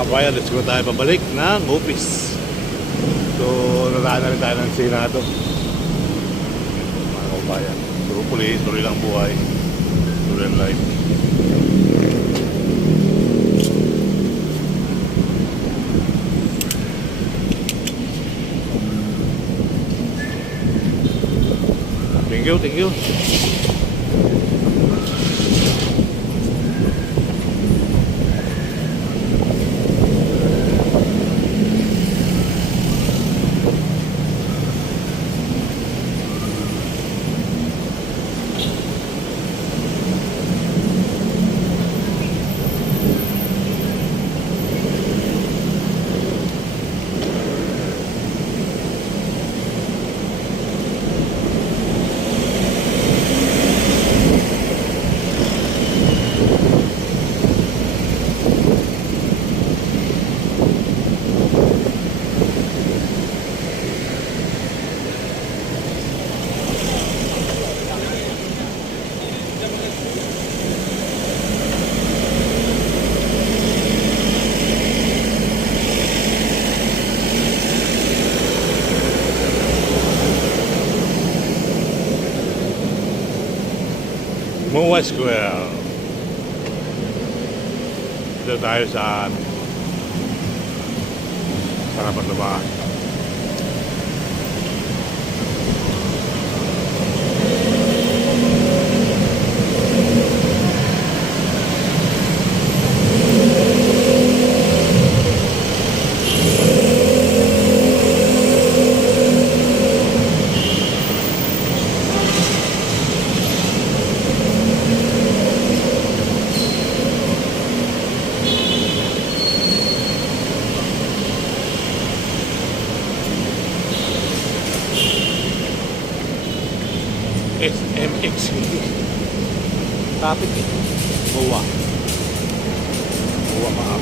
mga bayan, let's go tayo pabalik ng office. So, nadaan na rin tayo ng Senado. Mga bayan. So, hopefully, tuloy lang buhay. Tuloy ang life. Thank you, thank you. Mua Square. Dito tayo sa harapan na bahay. SMX. Traffic eh. Mua mga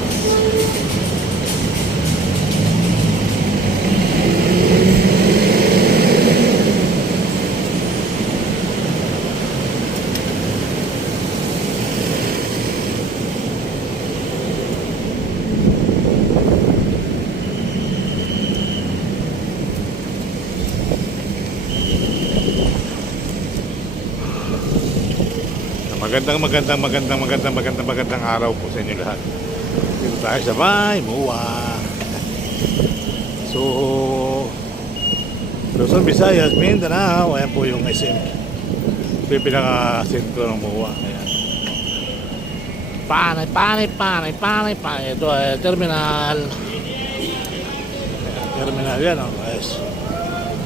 magandang araw po sa inyo lahat. Dito tayo sa Bay Mua. So, Luzon, Visayas, Mindanao. Ayan po yung SM. Ito yung pinaka-sentro ng Mua. Ayan. Panay. Ito ay terminal. Ayan, terminal yan. Oh, guys.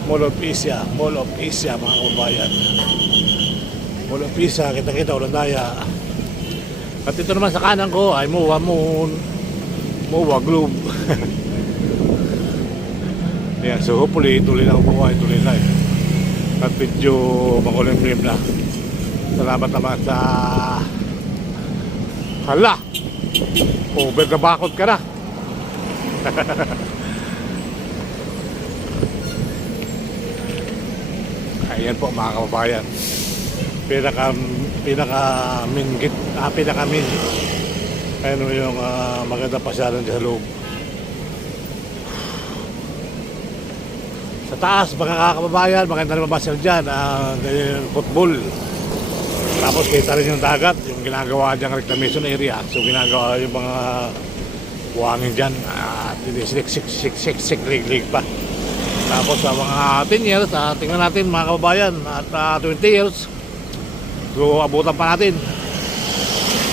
Mall of Asia, mga kabayan. Mall of Asia, kita-kita, Ulandaya. At ito naman sa kanan ko ay Mua Moon, Mua Globe. Yan, so hopefully tuloy lang buhay, tuloy life. At medyo makulimlim na. Salamat naman sa hala, over na bakod ka na. Ayan po mga kababayan, pinaka min ano yung maganda pasyalan sa loob. Sa taas mga kakababayan, maganda na mabasyal dyan yung football. Tapos kita rin yung dagat, yung ginagawa dyan reclamation area. So ginagawa yung mga buhangin dyan at siksik lig pa. Tapos sa mga 10 years, tingnan natin mga kababayan, at 20 years, so abutan pa natin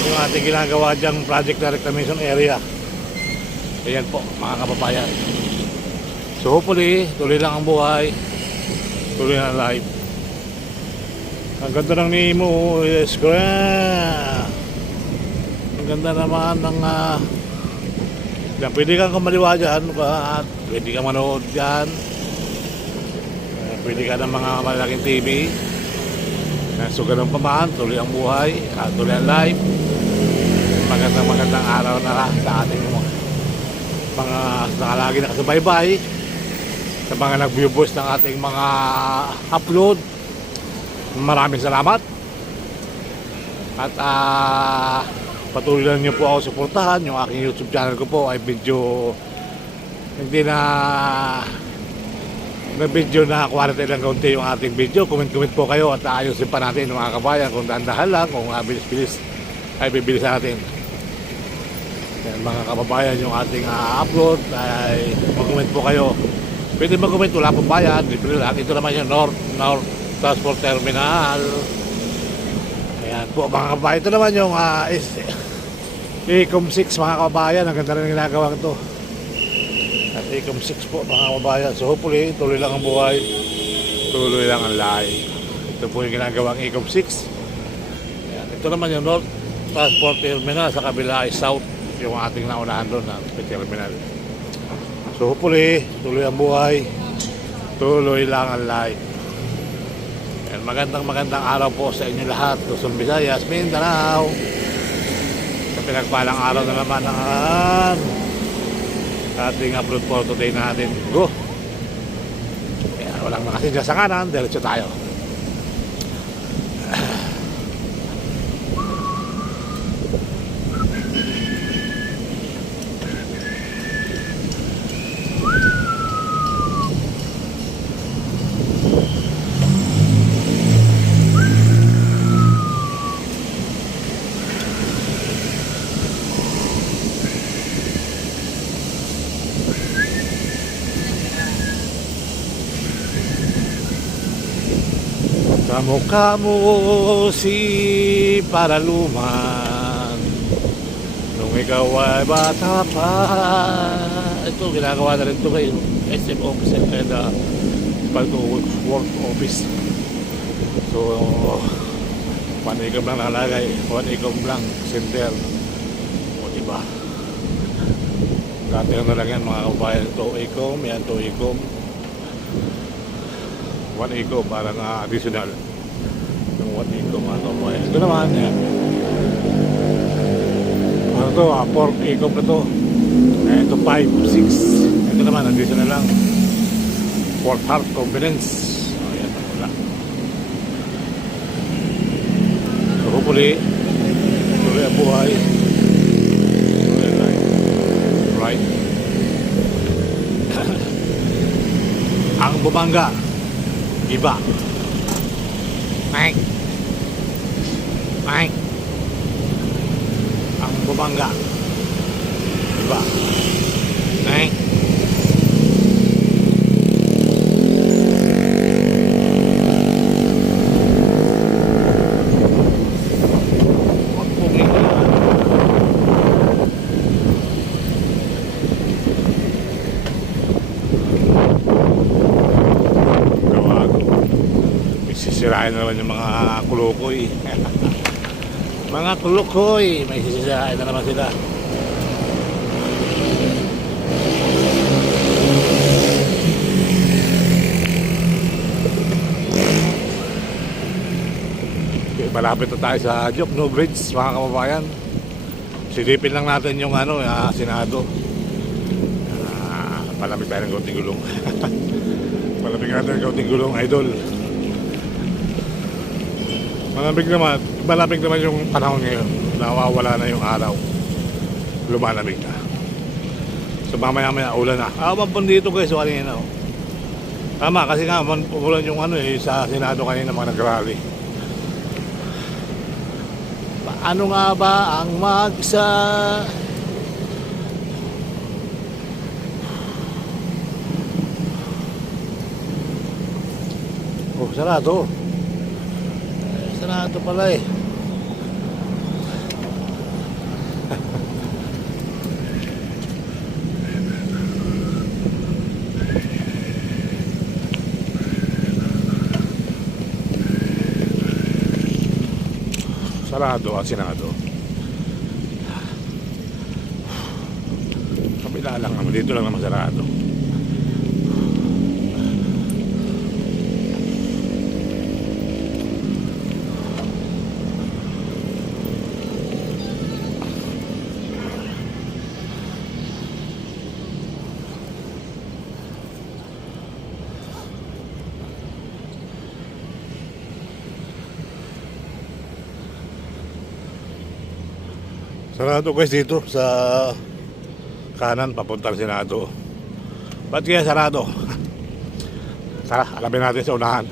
yung ating ginagawa dyang project na reclamation area. Ayan po mga kababayan. So hopefully tuloy lang ang buhay, tuloy ang life. Ang ganda ng Nemo Square. Ang ganda naman ng yan, pwede kang kumaliwa dyan at pwede kang manood dyan. Pwede ka ng mga malaking TV. So ganun pa man, tuloy ang buhay, tuloy ang life. Magandang araw na sa ating mga nakalagi nakasubaybay, sa mga nag-viewers ng ating mga upload. Maraming salamat. At patuloy lang niyo po ako suportahan. Yung aking YouTube channel ko po ay medyo hindi na may video na quality lang kaunti yung ating video. Comment po kayo at ayusin pa natin mga kabayan kung dahan-dahan lang, kung bilis-bilis ay bibilis natin. Yan, mga kababayan, yung ating upload ay mag-comment po kayo. Pwede mag-comment, wala pong bayan, libre lang. Ito naman yung North Transport Terminal. Ayan po mga kababayan. Ito naman yung Ecom 6 mga kababayan. Ang ganda rin ginagawa ito. At Ecom 6 po mga kababayan. So hopefully tuloy lang ang buhay, tuloy lang ang lahi. Ito po yung ginagawang Ecom 6. Ayan. Ito naman yung North Transport Terminal. Sa kabila ay South yung ating naunahan doon na terminal. So hopefully tuloy ang buhay, tuloy lang ang lahi. And magandang araw po sa inyo lahat. Luzon, Visayas, Mindanao. Sa pinagpalang araw na naman ng ating upload for today natin. Go! Kaya walang nakasidya sa kanan, diretso tayo. Kamukha si Paraluman nung ikaw ay bata pa. Ito ginagawa na rin ito kayo SM office and Work office. So 1 ecom lang nakalagay, 1 ecom lang center. O diba, dati na lang yan mga kabayan. 2 ecom, yan 2 ecom, 1 ecom parang additional yung 1 ecom mga kabayan. Ito naman yan, ano to, 4 ecom na to. Ito 5, 6. Ito naman additional lang, 4th heart convenience. Ayan, wala. So hopefully tuloy ang buhay, tuloy life, right? Ang bumangga iba. Mike. Ang bumangga iba. Mike. Sisirain na naman yung mga kulukoy. Mga kulukoy, may sisirain na naman sila. Okay, malapit na tayo sa Jokno Bridge mga kababayan. Silipin lang natin yung Senado. Palamig tayo ng kaunting gulong. Palamig natin ng kaunting gulong, idol. Malamig naman yung panahon ngayon. Nawawala na yung araw. Lumalamig na. So mamaya ulan na. Mampun dito guys, so kanina. Tama, kasi nga umulan yung sa Senado kanina mga nag-rally. Paano nga ba ang magsa? Oh, sarado. Sarado pala eh. Sarado ang Senado. Kabila lang naman, dito lang naman sarado. Sarado guys dito sa kanan papuntang Senado. Ba't kaya sarado? Tara, alamin natin sa unahan.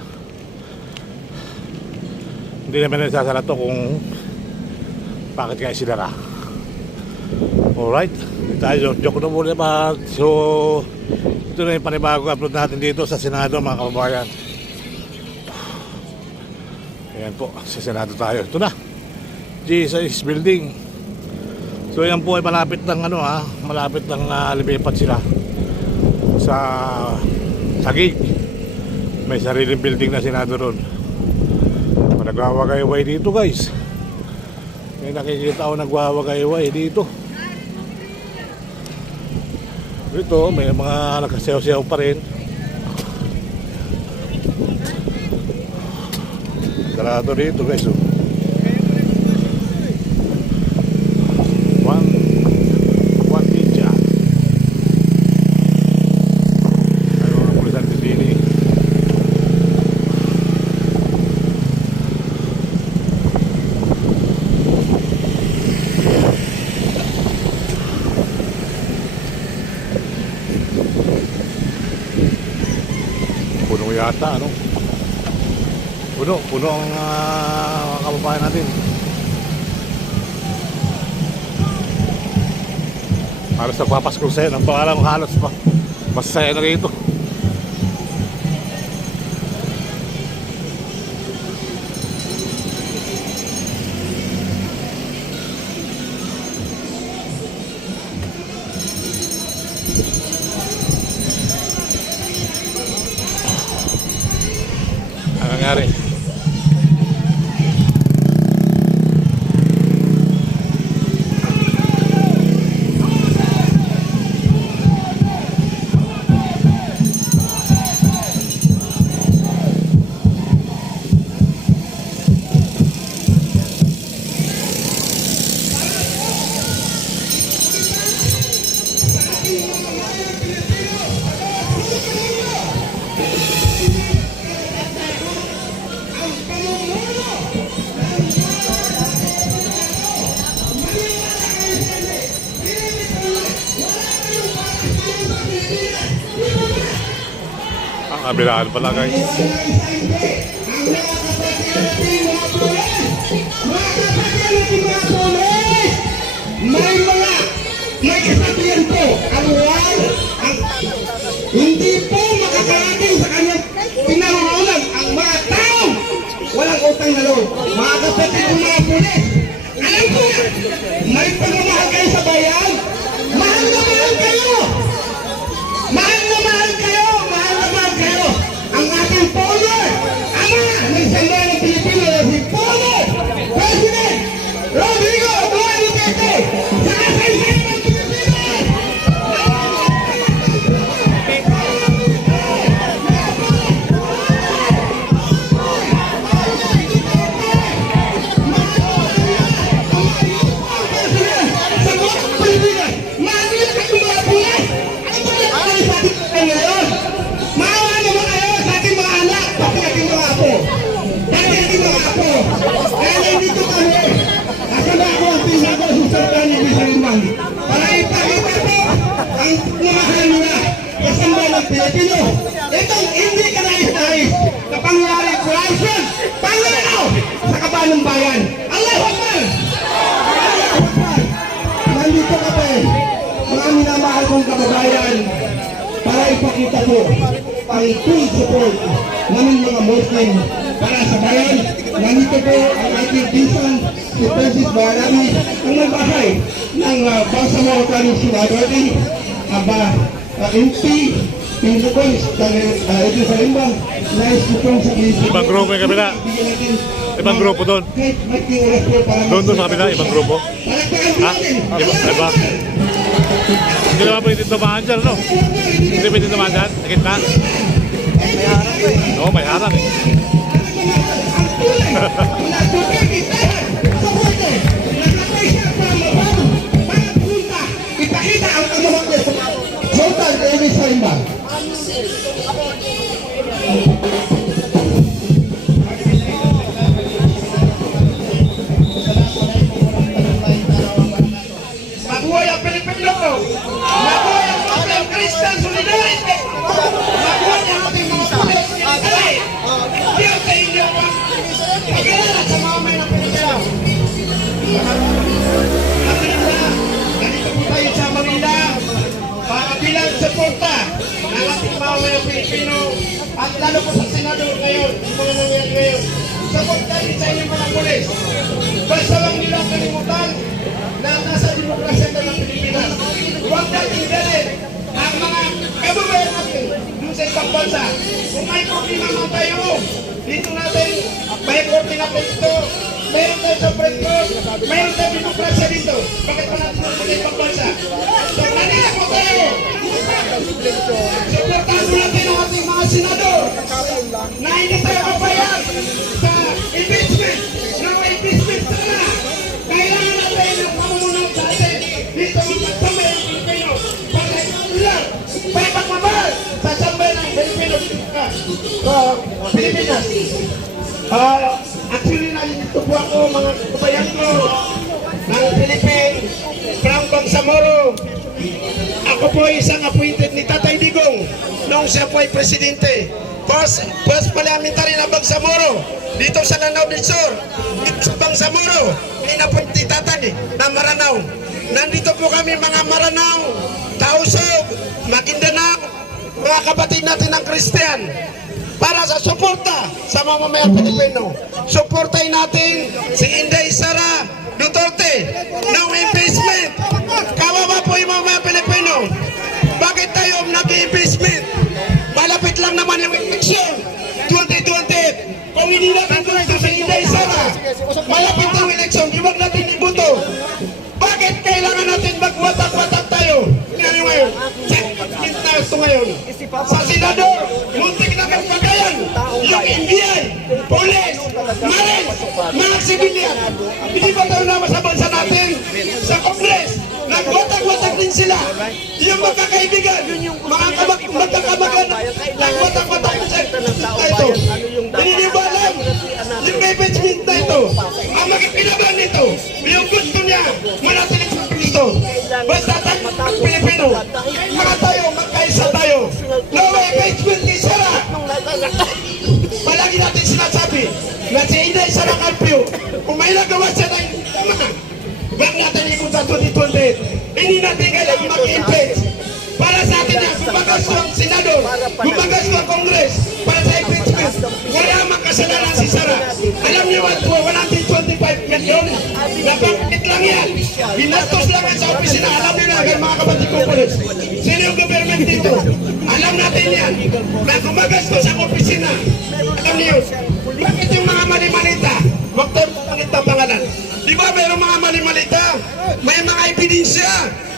Hindi naman nagsasara to kung bakit kaya sinara. Alright, tayo joke na muna ba. So ito na yung panibagong upload natin dito sa Senado mga kababayan. Ayan po, sa Senado tayo. Ito na, G6 building. So yan po ay malapit ng malapit ng lumipat sila sa Taguig. May sariling building na Senado ron. Nagwawagay-way dito guys. May nakikita ako nagwawagay-way dito. Dito may mga nakasayaw-sayaw pa rin. Sarado dito guys. One pizza. Ano ang pulisan din. Puno yata, ano? Puno ang kababayan natin. Halos nagpapasko sa'yo. Ang pangalan mo halos pa. Masaya na rito. Ang nangyari? Ang kabilaan pala guys. May kasabihan po, hindi po makakarating sa kanyang pinaroonan ang mga taong walang utang na loob. Mga kapatid ng mga pulis, alam ko yan, may pagmamahal kayo sa bayan. Mahal na mahal kayo. Mahal na mahal kayo. Mahal na mahal kayo. Ang ating Polo, ama ng Sambayan ng Pilipino, si Polo, President Rodrigo Duterte, sa kasaysayan ng Pilipinas. Sa mga Pilipinas, mahal nila kayong mga pulis. Ano ba yung sa ating mga ngayon? Maawa naman kayo sa ating mga anak, pati ating mga apo. Pati ating mga apo. Kaya nandito kami. Kasama ako ang pinaka susundan ng Bisarimbang. Para ipakita po ang pumahal nila sa Sambayan ng Pilipino. Itong hindi ka nais-nais na pangyari corruption, pangyaraw sa kaban ng bayan. Allahu Akbar! Allahu Akbar! Nandito kami, mga minamahal kong kababayan, para ipakita po ang full support namin mga Muslim para sa bayan. Nandito po ang ating Bisan, si Francis Barami, ang nagbahay ng Bangsamoro Province Sinagati, ang MP, Pinukon, ito sa Limbang, nais ko pong sa Ibang grupo yung kabila. Ibang grupo doon. Doon sa kabila, ibang grupo. Ha? Iba? Hindi naman pwede tumahan dyan, no? Hindi pwede tumahan dyan? Sa gitna? May harang pa eh. Oo, may harang eh. Ipakita ang kamahal sa Sultan David Sarimbang. Basta lang nilang kalimutan na nasa demokrasya ka ng Pilipinas. Huwag natin galit ang mga kababayan natin doon sa ibang bansa. Kung may problema man tayo, dito natin, may korte na dito, mayroon tayo sa Supreme Court, mayroon tayo demokrasya dito. Bakit pa natin sa ibang bansa? So, nanila po tayo. Supportahan mo natin ang ating mga senador na hindi tayo papayag sa impeachment. No impeachment sana. Kailangan natin ng pamumunog sa atin dito ang magsamay ng Pilipino. Para ilang, may pagmamahal sa samay ng Pilipino Pilipinas. Actually, nalilito po ako mga kabayan ko ng Philippine from Bangsamoro. Ako po ay isang appointed ni Tatay Digong noong siya po ay presidente. First parliamentary na Bangsamoro dito sa Lanao del Sur. Dito sa Bangsamoro ay na-appoint ni Tatay na Maranao. Nandito po kami mga Maranao, Tausog, Maguindanao, mga kapatid natin ng Christian para sa suporta sa mamamayang Pilipino. Suportahin natin si Inday Sara Duterte. No impeachment. Kawawa po yung mamamayang Pilipino. Bakit tayo nag-impeachment? Malapit lang naman yung election 2020. Kung hindi natin gusto si Inday Sara, malapit ang election, di wag natin ibuto. Bakit kailangan natin magwatak-watak tayo? Ngayon, na ito ngayon. Sa senador, muntik na magpagayan. Yung NBI, police, marines, mga sibilyan. Hindi ba tayo naman sa bansa natin? Sa Congress, nagwatak-watak din sila. Yung magkakaibigan, mga magkakamagana, nagwatak-watak din sila. Ito, hindi ba alam? Yung impeachment na ito, ang magkakinaban nito, yung gusto niya, manatiling sa Kristo. Basta tayo, Pilipino, mga tayo, magkaisa tayo. No impeachment ni Sara. Palagi natin sinasabi na si Inday Sara Carpio, kung may nagawa siya ng tama, wag natin ikot sa 2020. Hindi natin kailangan mag-impeach. Para sa atin na, gumagas ang senador, gumagas ang Congress, para sa impeachment. Wala mang kasalanan si Sara. Alam niyo what, 125 million, napakit lang yan. Binastos lang yan sa opisina. Alam niyo na, mga kapatid ko polis. Sino yung government dito? Alam natin yan, na gumagastos ang opisina. Alam niyo, bakit yung mga mali-malita? Huwag tayo pangit ng pangalan. Di ba mayroong mga mali-malita? May mga ebidensya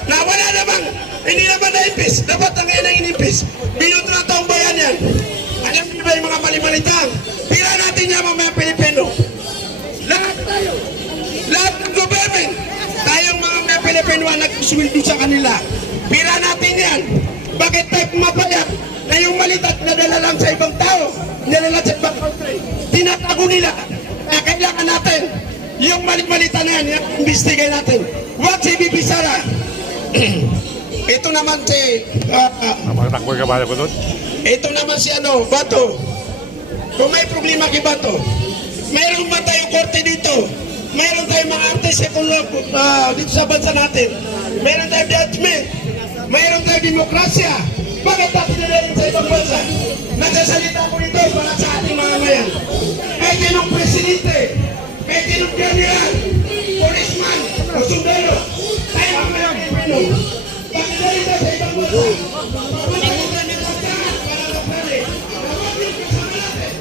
na wala namang, hindi naman na-impis. Dapat ang in-impis. Binutrato ang bayan yan. Alam niyo ba yung mga mali-malita? Pila natin yan mga Pilipino. Lahat tayo. Lahat ng government. Tayong mga Pilipino ang nagsusweldo sa kanila. Pila natin yan. Bakit tayo pumapayag na yung malitat na dala lang sa ibang tao, nilala sa ibang country, tinatago nila na kailangan natin yung malimalita na yan, yung imbestigay natin. Huwag si Bibi Sara. Ito naman si Takboy kabayo ko doon. ito naman si Bato. Kung may problema kay Bato, mayroon ba tayong korte dito? Mayroon tayong mga artist dito sa bansa natin. Mayroon tayong judgment. Mayroon tayong demokrasya. Bakit natin nilalain sa ibang bansa? Nagsasalita ko nito para sa ating mga mayan. Kahit sinong presidente, kahit sinong general, policeman, o sundalo, tayo ang mga Pilipino. Bakit nilalain tayo sa ibang bansa? Pagkakita niya sa tahan para magpili. Napagin kasama natin.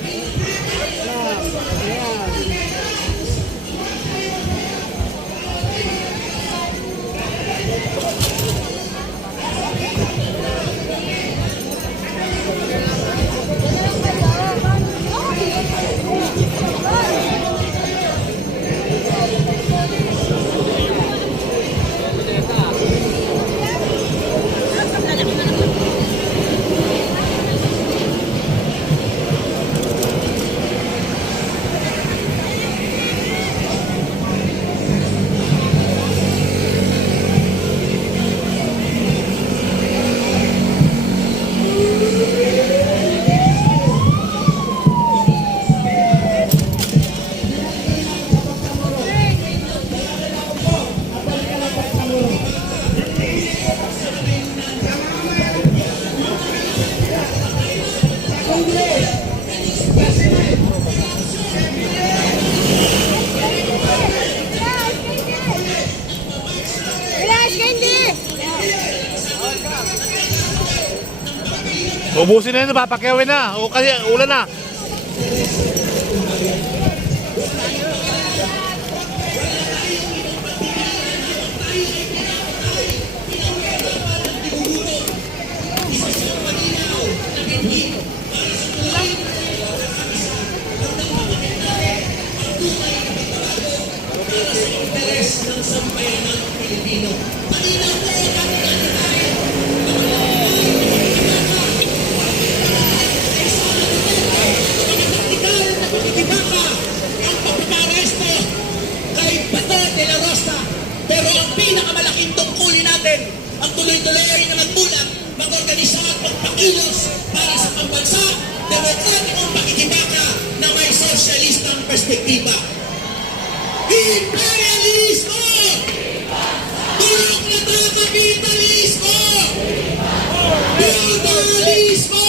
Ubusin na yun, papakyawin na. O kasi ulan na. Pero ang pinakamalaking tungkulin natin, ang tuloy-tuloy na magtulak, mag-organisa at magpakilos para sa pambansa, demokratikong pakikibaka na may sosyalistang perspektiba. Imperialismo! Tulok na to kapitalismo! Feudalismo!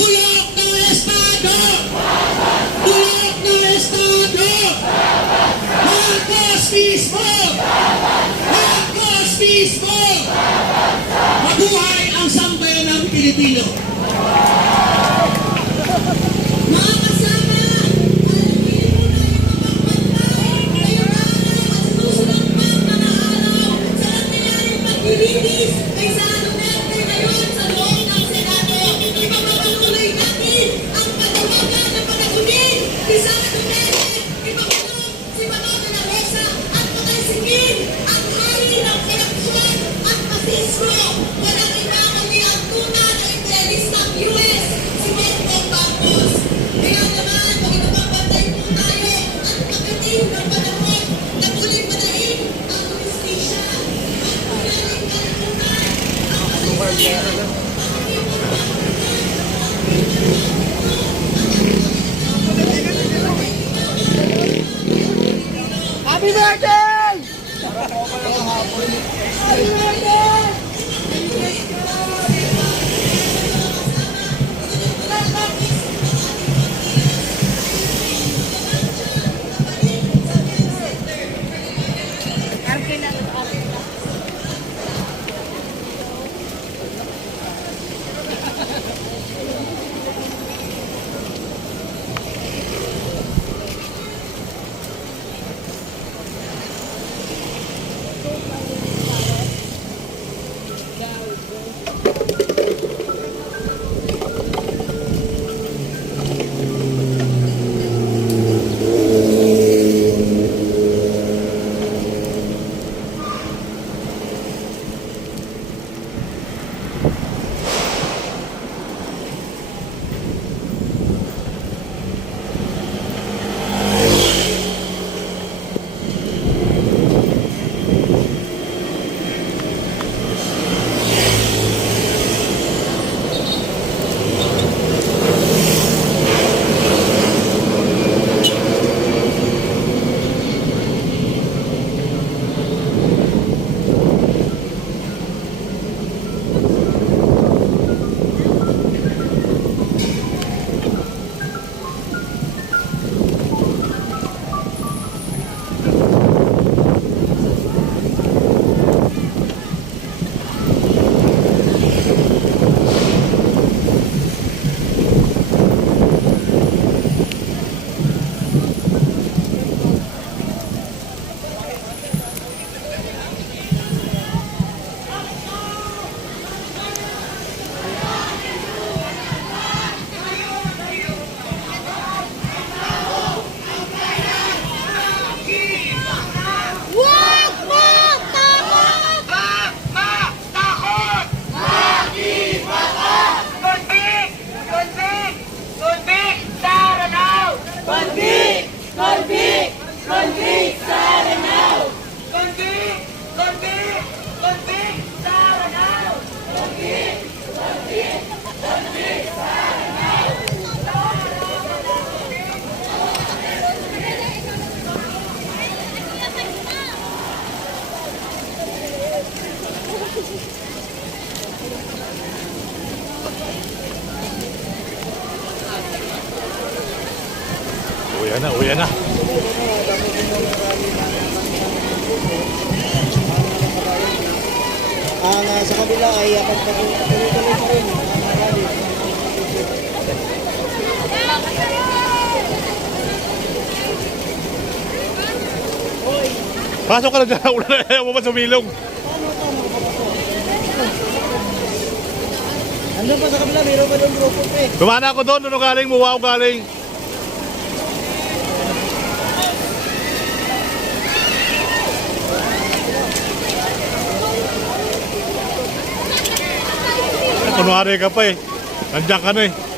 Bulok na Estado! Bulok na Estado! Marcosismo! Marcosismo! Mabuhay ang sambayanang Pilipino! Mga kasama, alipin mo na yung mapagpantay, ngayong araw at susunod pang mga araw sa nangyayaring paglilitis kay Sara Duterte ngayon sa loob ng Senado. Ipapatuloy natin ang panawagan na panagunin si Sara Duterte, ipakulong si Manolo de la Rosa at pakaisingin ang hari ng korupsyon at pasismo. Walang iba kundi ang tuna ng imperialistang US, si Bongbong Marcos. Kaya naman, magpapantay po tayo at pagdating ng panahon na muling manahin ang justisya at muling kalimutan ang kasaysayan. Happy birthday! Happy birthday! Uwi na. Ang sa kabila ay pagpatuloy pa rin Pasok ka na dyan. Ulan na ayaw mo ba sumilong? Andun pa sa kabila, meron pa doon grupo pre. Dumana ako doon. Ano galing? Muwa ako galing. Kunwari ka pa eh. Nandiyan ka na eh.